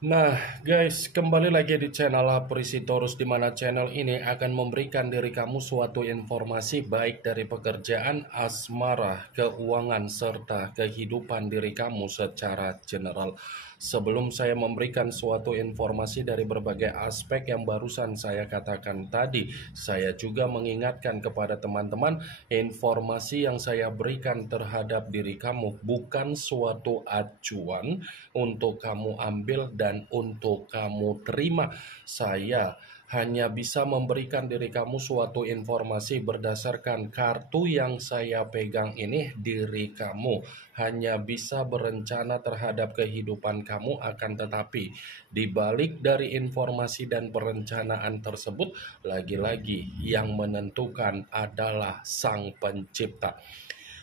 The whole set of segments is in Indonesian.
Nah, guys, kembali lagi di channel Aprisitorus, di mana channel ini akan memberikan diri kamu suatu informasi baik dari pekerjaan, asmara, keuangan, serta kehidupan diri kamu secara general. Sebelum saya memberikan suatu informasi dari berbagai aspek yang barusan saya katakan tadi, saya juga mengingatkan kepada teman-teman, informasi yang saya berikan terhadap diri kamu bukan suatu acuan untuk kamu ambil dan untuk kamu terima. Saya hanya bisa memberikan diri kamu suatu informasi berdasarkan kartu yang saya pegang ini. Diri kamu hanya bisa berencana terhadap kehidupan kamu, akan tetapi di balik dari informasi dan perencanaan tersebut, lagi-lagi yang menentukan adalah Sang Pencipta.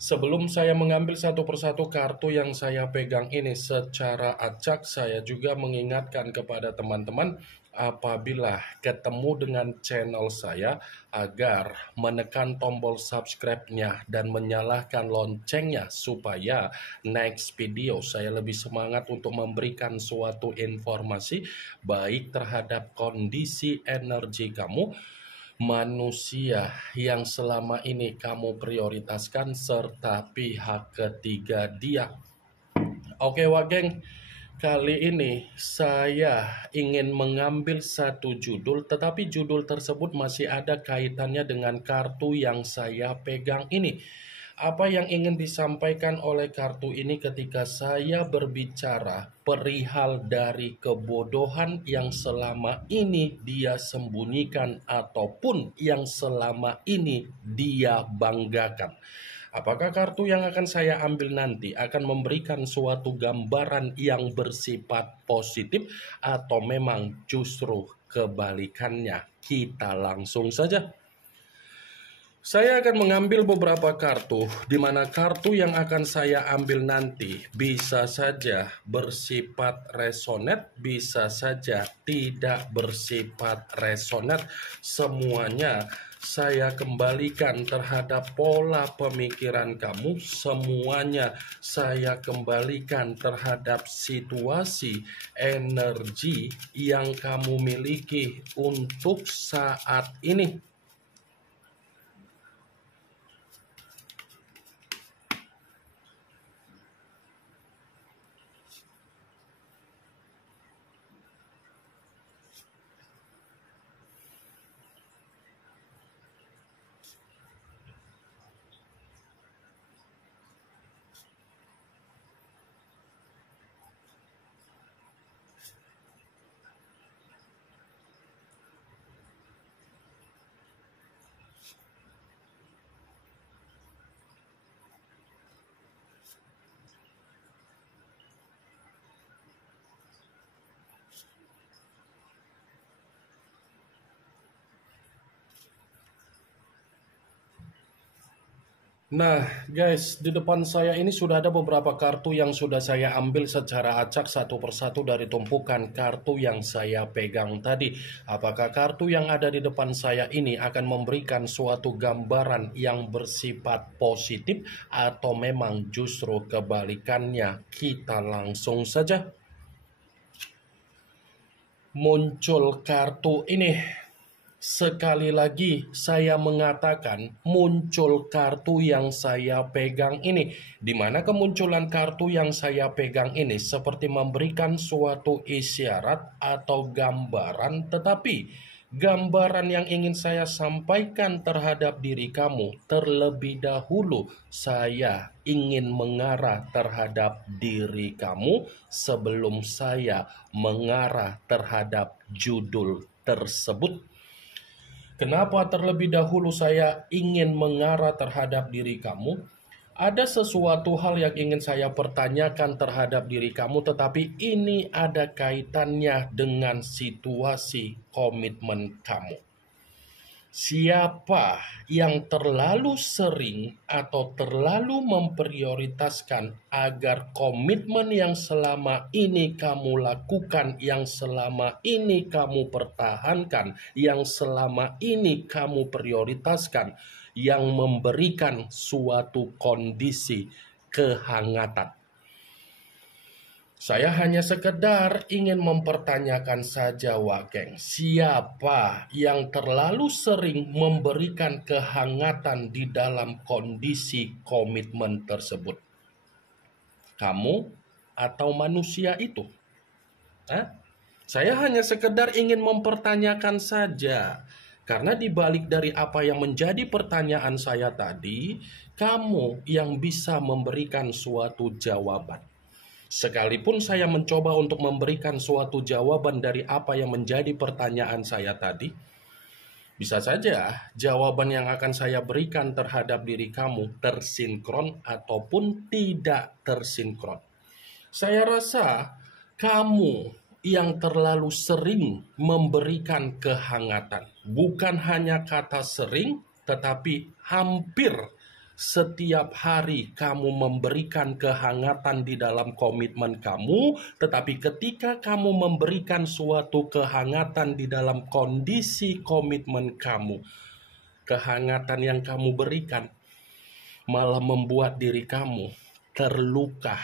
Sebelum saya mengambil satu persatu kartu yang saya pegang ini secara acak, saya juga mengingatkan kepada teman-teman apabila ketemu dengan channel saya agar menekan tombol subscribe-nya dan menyalakan loncengnya supaya next video saya lebih semangat untuk memberikan suatu informasi baik terhadap kondisi energi kamu, manusia yang selama ini kamu prioritaskan, serta pihak ketiga dia. Oke Wageng, kali ini saya ingin mengambil satu judul, tetapi judul tersebut masih ada kaitannya dengan kartu yang saya pegang ini. Apa yang ingin disampaikan oleh kartu ini ketika saya berbicara perihal dari kebodohan yang selama ini dia sembunyikan ataupun yang selama ini dia banggakan? Apakah kartu yang akan saya ambil nanti akan memberikan suatu gambaran yang bersifat positif atau memang justru kebalikannya? Kita langsung saja. Saya akan mengambil beberapa kartu, di mana kartu yang akan saya ambil nanti bisa saja bersifat resonate, bisa saja tidak bersifat resonate. Semuanya saya kembalikan terhadap pola pemikiran kamu, semuanya saya kembalikan terhadap situasi energi yang kamu miliki untuk saat ini. Nah, guys, di depan saya ini sudah ada beberapa kartu yang sudah saya ambil secara acak satu persatu dari tumpukan kartu yang saya pegang tadi. Apakah kartu yang ada di depan saya ini akan memberikan suatu gambaran yang bersifat positif atau memang justru kebalikannya? Kita langsung saja. Muncul kartu ini. Sekali lagi saya mengatakan muncul kartu yang saya pegang ini, di mana kemunculan kartu yang saya pegang ini seperti memberikan suatu isyarat atau gambaran, tetapi gambaran yang ingin saya sampaikan terhadap diri kamu terlebih dahulu, saya ingin mengarah terhadap diri kamu sebelum saya mengarah terhadap judul tersebut. Kenapa terlebih dahulu saya ingin mengarah terhadap diri kamu? Ada sesuatu hal yang ingin saya pertanyakan terhadap diri kamu, tetapi ini ada kaitannya dengan situasi komitmen kamu. Siapa yang terlalu sering atau terlalu memprioritaskan agar komitmen yang selama ini kamu lakukan, yang selama ini kamu pertahankan, yang selama ini kamu prioritaskan, yang memberikan suatu kondisi kehangatan? Saya hanya sekedar ingin mempertanyakan saja, Wakeng, siapa yang terlalu sering memberikan kehangatan di dalam kondisi komitmen tersebut? Kamu atau manusia itu? Hah? Saya hanya sekedar ingin mempertanyakan saja. Karena di balik dari apa yang menjadi pertanyaan saya tadi, kamu yang bisa memberikan suatu jawaban. Sekalipun saya mencoba untuk memberikan suatu jawaban dari apa yang menjadi pertanyaan saya tadi, bisa saja jawaban yang akan saya berikan terhadap diri kamu tersinkron ataupun tidak tersinkron. Saya rasa kamu yang terlalu sering memberikan kehangatan. Bukan hanya kata sering, tetapi hampir setiap hari kamu memberikan kehangatan di dalam komitmen kamu, tetapi ketika kamu memberikan suatu kehangatan di dalam kondisi komitmen kamu, kehangatan yang kamu berikan malah membuat diri kamu terluka,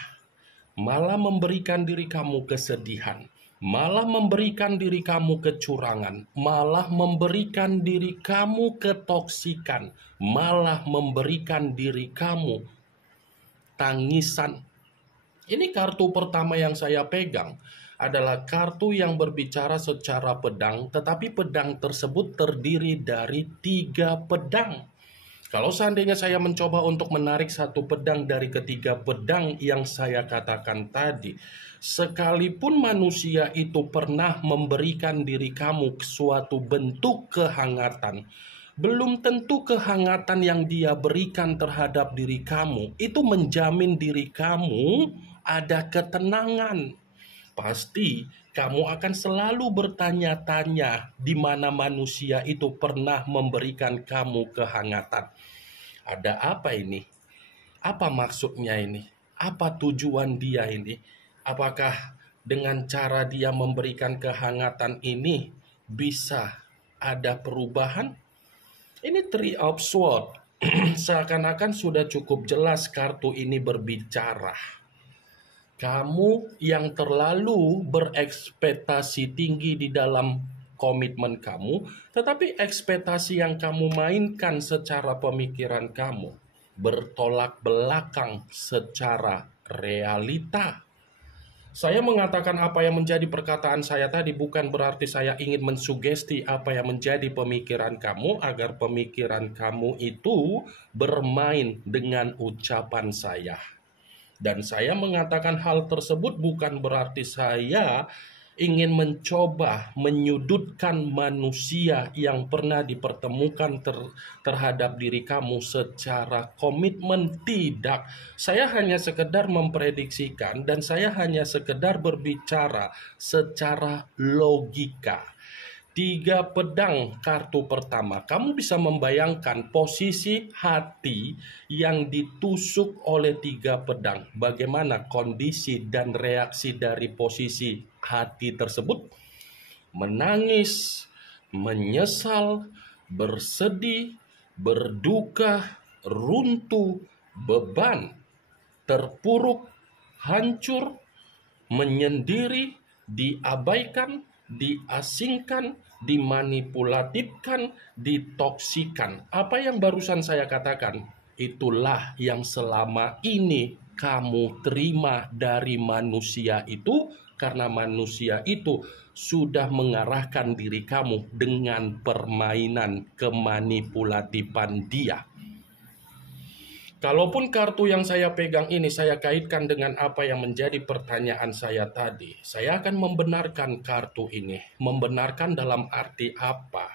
malah memberikan diri kamu kesedihan, malah memberikan diri kamu kecurangan, malah memberikan diri kamu ketoksikan, malah memberikan diri kamu tangisan. Ini kartu pertama yang saya pegang adalah kartu yang berbicara secara pedang, tetapi pedang tersebut terdiri dari 3 pedang. Kalau seandainya saya mencoba untuk menarik satu pedang dari ketiga pedang yang saya katakan tadi, sekalipun manusia itu pernah memberikan diri kamu suatu bentuk kehangatan, belum tentu kehangatan yang dia berikan terhadap diri kamu itu menjamin diri kamu ada ketenangan. Pasti kamu akan selalu bertanya-tanya di mana manusia itu pernah memberikan kamu kehangatan. Ada apa ini? Apa maksudnya ini? Apa tujuan dia ini? Apakah dengan cara dia memberikan kehangatan ini bisa ada perubahan? Ini Three of Swords. Seakan-akan sudah cukup jelas kartu ini berbicara. Kamu yang terlalu berekspektasi tinggi di dalam komitmen kamu, tetapi ekspektasi yang kamu mainkan secara pemikiran kamu bertolak belakang secara realita. Saya mengatakan apa yang menjadi perkataan saya tadi bukan berarti saya ingin mensugesti apa yang menjadi pemikiran kamu agar pemikiran kamu itu bermain dengan ucapan saya. Dan saya mengatakan hal tersebut bukan berarti saya ingin mencoba menyudutkan manusia yang pernah dipertemukan terhadap diri kamu secara komitmen. Tidak. Saya hanya sekedar memprediksikan dan saya hanya sekedar berbicara secara logika. 3 pedang kartu pertama. Kamu bisa membayangkan posisi hati yang ditusuk oleh 3 pedang. Bagaimana kondisi dan reaksi dari posisi hati tersebut? Menangis, menyesal, bersedih, berduka, runtuh, beban, terpuruk, hancur, menyendiri, diabaikan, diasingkan, dimanipulatifkan, ditoksikan. Apa yang barusan saya katakan, itulah yang selama ini kamu terima dari manusia itu, karena manusia itu sudah mengarahkan diri kamu dengan permainan kemanipulatifan dia. Kalaupun kartu yang saya pegang ini saya kaitkan dengan apa yang menjadi pertanyaan saya tadi, saya akan membenarkan kartu ini. Membenarkan dalam arti apa?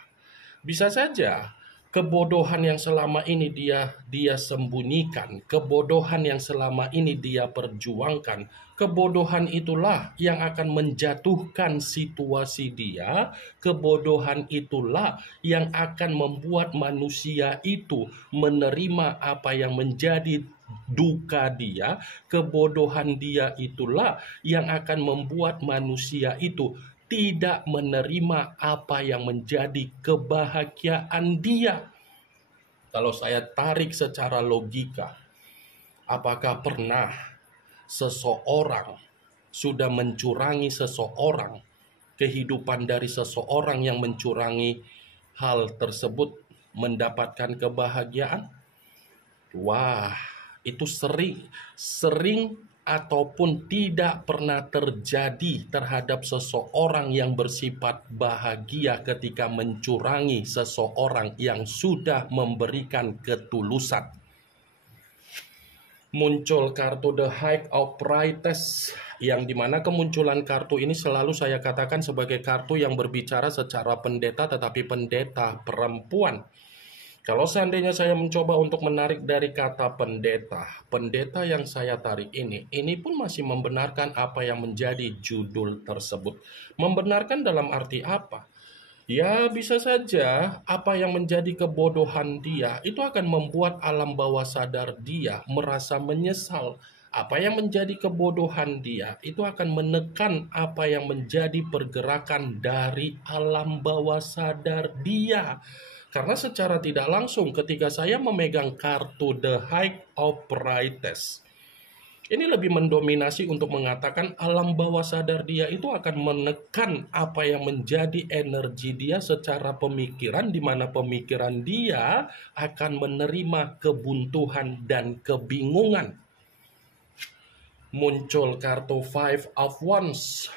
Bisa saja kebodohan yang selama ini dia sembunyikan, kebodohan yang selama ini dia perjuangkan, kebodohan itulah yang akan menjatuhkan situasi dia, kebodohan itulah yang akan membuat manusia itu menerima apa yang menjadi duka dia, kebodohan dia itulah yang akan membuat manusia itu tidak menerima apa yang menjadi kebahagiaan dia. Kalau saya tarik secara logika, apakah pernah seseorang sudah mencurangi seseorang, kehidupan dari seseorang yang mencurangi hal tersebut mendapatkan kebahagiaan? Wah, itu sering ataupun tidak pernah terjadi terhadap seseorang yang bersifat bahagia ketika mencurangi seseorang yang sudah memberikan ketulusan. Muncul kartu The High of Priestess, yang dimana kemunculan kartu ini selalu saya katakan sebagai kartu yang berbicara secara pendeta, tetapi pendeta perempuan. Kalau seandainya saya mencoba untuk menarik dari kata pendeta yang saya tarik ini pun masih membenarkan apa yang menjadi judul tersebut. Membenarkan dalam arti apa? Ya, bisa saja apa yang menjadi kebodohan dia itu akan membuat alam bawah sadar dia merasa menyesal. Apa yang menjadi kebodohan dia itu akan menekan apa yang menjadi pergerakan dari alam bawah sadar dia. Karena secara tidak langsung ketika saya memegang kartu The High of Priestess, ini lebih mendominasi untuk mengatakan alam bawah sadar dia itu akan menekan apa yang menjadi energi dia secara pemikiran, di mana pemikiran dia akan menerima kebuntuan dan kebingungan. Muncul kartu Five of Wands,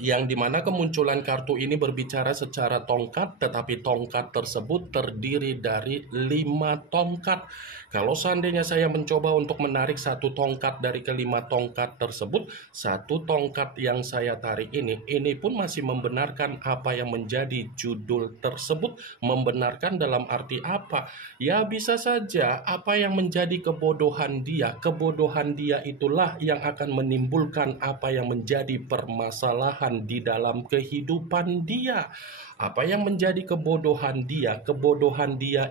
yang dimana kemunculan kartu ini berbicara secara tongkat, tetapi tongkat tersebut terdiri dari 5 tongkat. Kalau seandainya saya mencoba untuk menarik satu tongkat dari kelima tongkat tersebut, satu tongkat yang saya tarik ini pun masih membenarkan apa yang menjadi judul tersebut. Membenarkan dalam arti apa? Ya, bisa saja apa yang menjadi kebodohan dia itulah yang akan menimbulkan apa yang menjadi permasalahan di dalam kehidupan dia. Apa yang menjadi kebodohan dia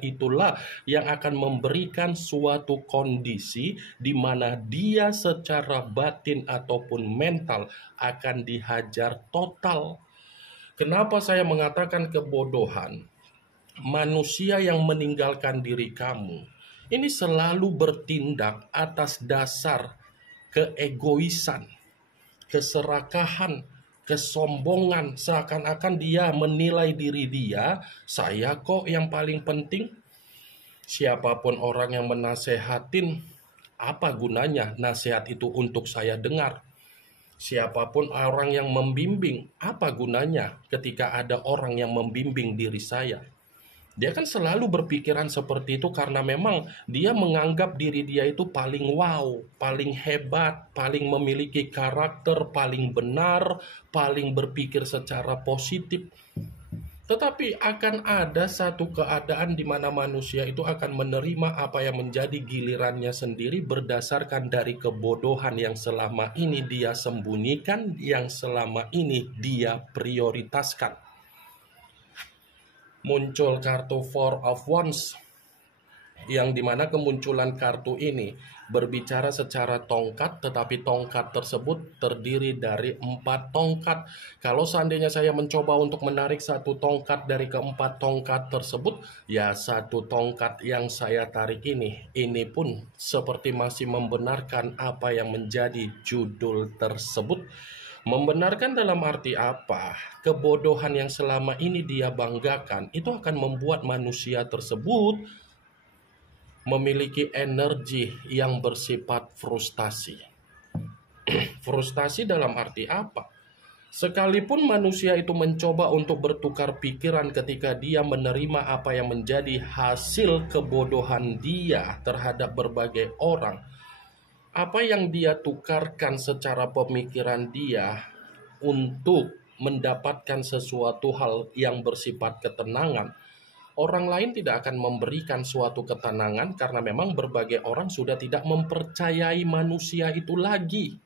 itulah yang akan memberikan suatu kondisi di mana dia secara batin ataupun mental akan dihajar total. Kenapa saya mengatakan kebodohan? Manusia yang meninggalkan diri kamu ini selalu bertindak atas dasar keegoisan, keserakahan, kesombongan, seakan-akan dia menilai diri dia, saya kok yang paling penting. Siapapun orang yang menasehatin, apa gunanya nasihat itu untuk saya dengar? Siapapun orang yang membimbing, apa gunanya ketika ada orang yang membimbing diri saya? Dia kan selalu berpikiran seperti itu karena memang dia menganggap diri dia itu paling wow, paling hebat, paling memiliki karakter, paling benar, paling berpikir secara positif. Tetapi akan ada satu keadaan di mana manusia itu akan menerima apa yang menjadi gilirannya sendiri berdasarkan dari kebodohan yang selama ini dia sembunyikan, yang selama ini dia prioritaskan. Muncul kartu Four of Wands, yang dimana kemunculan kartu ini berbicara secara tongkat, tetapi tongkat tersebut terdiri dari 4 tongkat. Kalau seandainya saya mencoba untuk menarik satu tongkat dari keempat tongkat tersebut, ya satu tongkat yang saya tarik ini pun seperti masih membenarkan apa yang menjadi judul tersebut. Membenarkan dalam arti apa? Kebodohan yang selama ini dia banggakan itu akan membuat manusia tersebut memiliki energi yang bersifat frustasi. Frustasi dalam arti apa? Sekalipun manusia itu mencoba untuk bertukar pikiran ketika dia menerima apa yang menjadi hasil kebodohan dia terhadap berbagai orang, apa yang dia tukarkan secara pemikiran dia untuk mendapatkan sesuatu hal yang bersifat ketenangan, orang lain tidak akan memberikan suatu ketenangan karena memang berbagai orang sudah tidak mempercayai manusia itu lagi.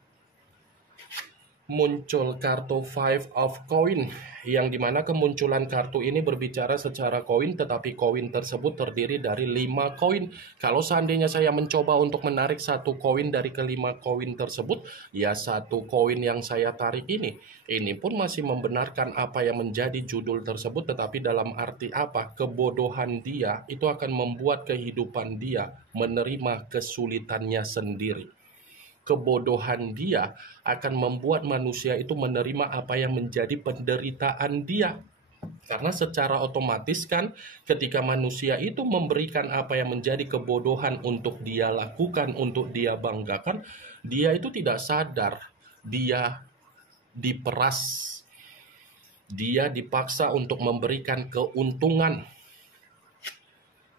Muncul kartu Five of Coin, yang dimana kemunculan kartu ini berbicara secara koin, tetapi koin tersebut terdiri dari 5 koin. Kalau seandainya saya mencoba untuk menarik satu koin dari kelima koin tersebut, ya satu koin yang saya tarik ini pun masih membenarkan apa yang menjadi judul tersebut, tetapi dalam arti apa? Kebodohan dia itu akan membuat kehidupan dia menerima kesulitannya sendiri. kebodohan dia akan membuat manusia itu menerima apa yang menjadi penderitaan dia. Karena secara otomatis kan ketika manusia itu memberikan apa yang menjadi kebodohan untuk dia lakukan, untuk dia banggakan, dia itu tidak sadar dia diperas. Dia dipaksa untuk memberikan keuntungan.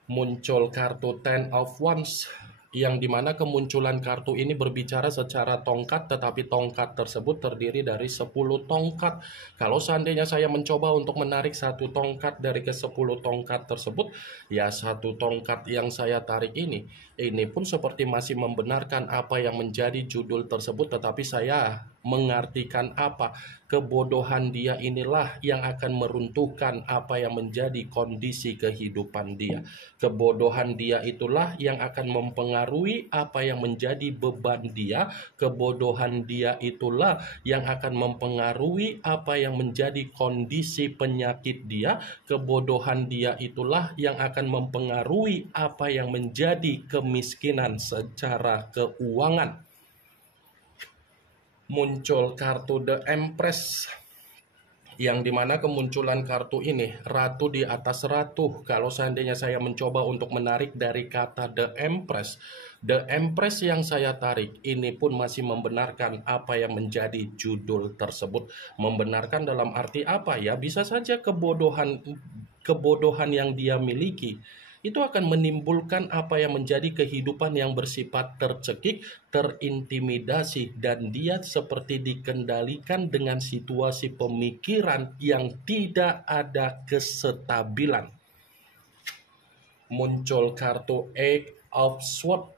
Muncul kartu Ten of Wands, yang dimana kemunculan kartu ini berbicara secara tongkat, tetapi tongkat tersebut terdiri dari 10 tongkat. Kalau seandainya saya mencoba untuk menarik satu tongkat dari ke-10 tongkat tersebut, ya satu tongkat yang saya tarik ini pun seperti masih membenarkan apa yang menjadi judul tersebut, tetapi saya mengartikan apa? Kebodohan dia inilah yang akan meruntuhkan apa yang menjadi kondisi kehidupan dia. Kebodohan dia itulah yang akan mempengaruhi apa yang menjadi beban dia. Kebodohan dia itulah yang akan mempengaruhi apa yang menjadi kondisi penyakit dia. Kebodohan dia itulah yang akan mempengaruhi apa yang menjadi kemiskinan secara keuangan. Muncul kartu The Empress, yang dimana kemunculan kartu ini ratu di atas ratu. Kalau seandainya saya mencoba untuk menarik dari kata The Empress yang saya tarik ini pun masih membenarkan apa yang menjadi judul tersebut. Membenarkan dalam arti apa ya? Bisa saja kebodohan yang dia miliki itu akan menimbulkan apa yang menjadi kehidupan yang bersifat tercekik, terintimidasi, dan dia seperti dikendalikan dengan situasi pemikiran yang tidak ada kestabilan. Muncul kartu Eight of Swords,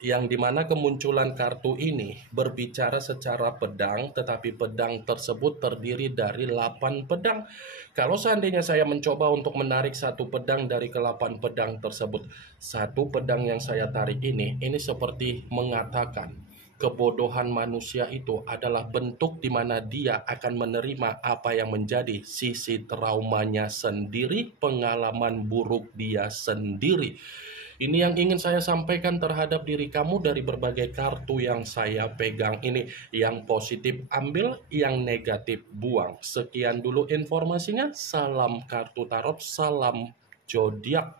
yang dimana kemunculan kartu ini berbicara secara pedang, tetapi pedang tersebut terdiri dari 8 pedang. Kalau seandainya saya mencoba untuk menarik satu pedang dari ke-8 pedang tersebut, satu pedang yang saya tarik ini seperti mengatakan kebodohan manusia itu adalah bentuk di mana dia akan menerima apa yang menjadi sisi traumanya sendiri, pengalaman buruk dia sendiri. Ini yang ingin saya sampaikan terhadap diri kamu dari berbagai kartu yang saya pegang ini. Yang positif ambil, yang negatif buang. Sekian dulu informasinya. Salam kartu tarot, salam zodiak.